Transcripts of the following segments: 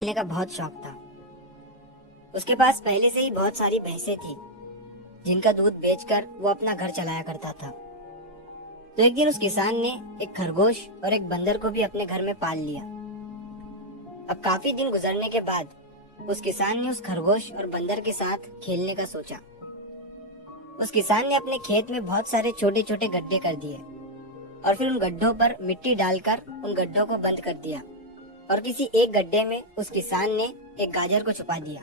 खेलने का बहुत शौक था। उसके पास पहले से ही बहुत सारी भैंसें थी जिनका दूध बेचकर वो अपना घर चलाया करता था। तो एक दिन उस किसान ने एक खरगोश और एक बंदर को भी अपने घर में पाल लिया। अब काफी दिन गुजरने के बाद उस किसान ने उस खरगोश और बंदर के साथ खेलने का सोचा। उस किसान ने अपने खेत में बहुत सारे छोटे छोटे गड्ढे कर दिए और फिर उन गड्ढों पर मिट्टी डालकर उन गड्ढों को बंद कर दिया और किसी एक गड्ढे में उस किसान ने एक गाजर को छुपा दिया।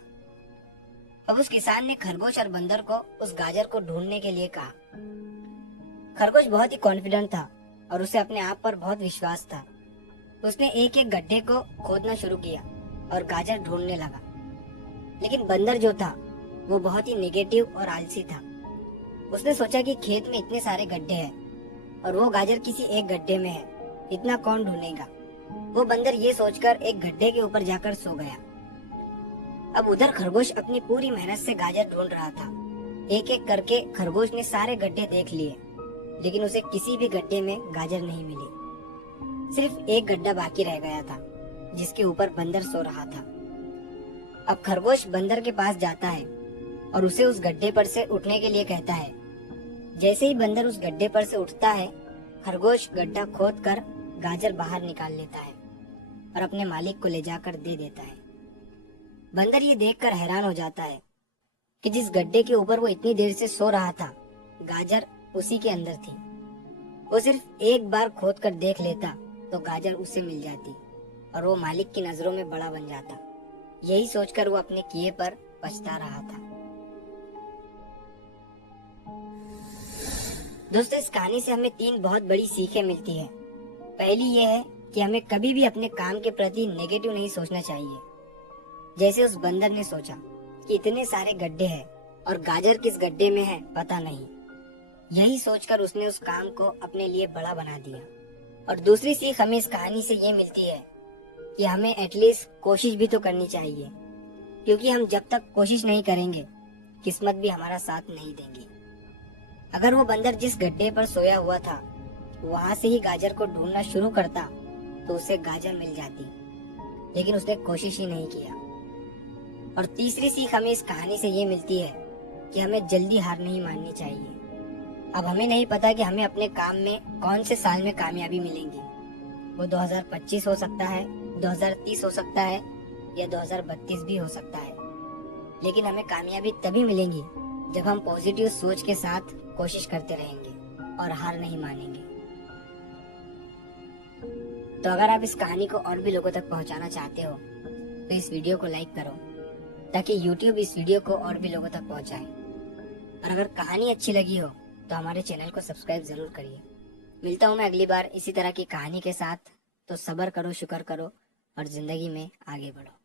अब उस किसान ने खरगोश और बंदर को उस गाजर को ढूंढने के लिए कहा। खरगोश बहुत ही कॉन्फिडेंट था और उसे अपने आप पर बहुत विश्वास था। उसने एक एक गड्ढे को खोदना शुरू किया और गाजर ढूंढने लगा। लेकिन बंदर जो था वो बहुत ही नेगेटिव और आलसी था। उसने सोचा कि खेत में इतने सारे गड्ढे हैं और वो गाजर किसी एक गड्ढे में है, इतना कौन ढूंढेगा। वो बंदर ये सोचकर एक गड्ढे के ऊपर जाकर सो गया। अब उधर खरगोश अपनी पूरी मेहनत से गाजर ढूंढ रहा था। एक एक करके खरगोश ने सारे गड्ढे देख लिए, लेकिन उसे किसी भी गड्ढे में गाजर नहीं मिली। सिर्फ एक गड्ढा बाकी रह गया था जिसके ऊपर बंदर सो रहा था। अब खरगोश बंदर के पास जाता है और उसे उस गड्ढे पर से उठने के लिए कहता है। जैसे ही बंदर उस गड्ढे पर से उठता है, खरगोश गड्ढा खोद कर गाजर बाहर निकाल लेता है और अपने मालिक को ले जाकर दे देता है। बंदर ये देखकर हैरान हो जाता है कि जिस गड्ढे के ऊपर वो इतनी देर से सो रहा था, गाजर उसी के अंदर थी। वो सिर्फ एक बार खोद कर देख लेता तो गाजर उसे मिल जाती और वो मालिक की नजरों में बड़ा बन जाता। यही सोचकर वो अपने किए पर पछता रहा था। दोस्तों, इस कहानी से हमें 3 बहुत बड़ी सीखें मिलती है। पहली ये है कि हमें कभी भी अपने काम के प्रति नेगेटिव नहीं सोचना चाहिए। जैसे उस बंदर ने सोचा कि इतने सारे गड्ढे हैं और गाजर किस गड्ढे में है पता नहीं। यही सोचकर उसने उस काम को अपने लिए बड़ा बना दिया। और दूसरी सीख हमें इस कहानी से ये मिलती है कि हमें एटलीस्ट कोशिश भी तो करनी चाहिए, क्योंकि हम जब तक कोशिश नहीं करेंगे किस्मत भी हमारा साथ नहीं देंगी। अगर वो बंदर जिस गड्ढे पर सोया हुआ था वहां से ही गाजर को ढूंढना शुरू करता तो उसे गाजर मिल जाती, लेकिन उसने कोशिश ही नहीं किया। और तीसरी सीख हमें इस कहानी से ये मिलती है कि हमें जल्दी हार नहीं माननी चाहिए। अब हमें नहीं पता कि हमें अपने काम में कौन से साल में कामयाबी मिलेंगी। वो 2025 हो सकता है, 2030 हो सकता है या 2032 भी हो सकता है, लेकिन हमें कामयाबी तभी मिलेंगी जब हम पॉजिटिव सोच के साथ कोशिश करते रहेंगे और हार नहीं मानेंगे। तो अगर आप इस कहानी को और भी लोगों तक पहुंचाना चाहते हो तो इस वीडियो को लाइक करो ताकि YouTube इस वीडियो को और भी लोगों तक पहुंचाए। और अगर कहानी अच्छी लगी हो तो हमारे चैनल को सब्सक्राइब जरूर करिए। मिलता हूँ मैं अगली बार इसी तरह की कहानी के साथ। तो सब्र करो, शुक्र करो और जिंदगी में आगे बढ़ो।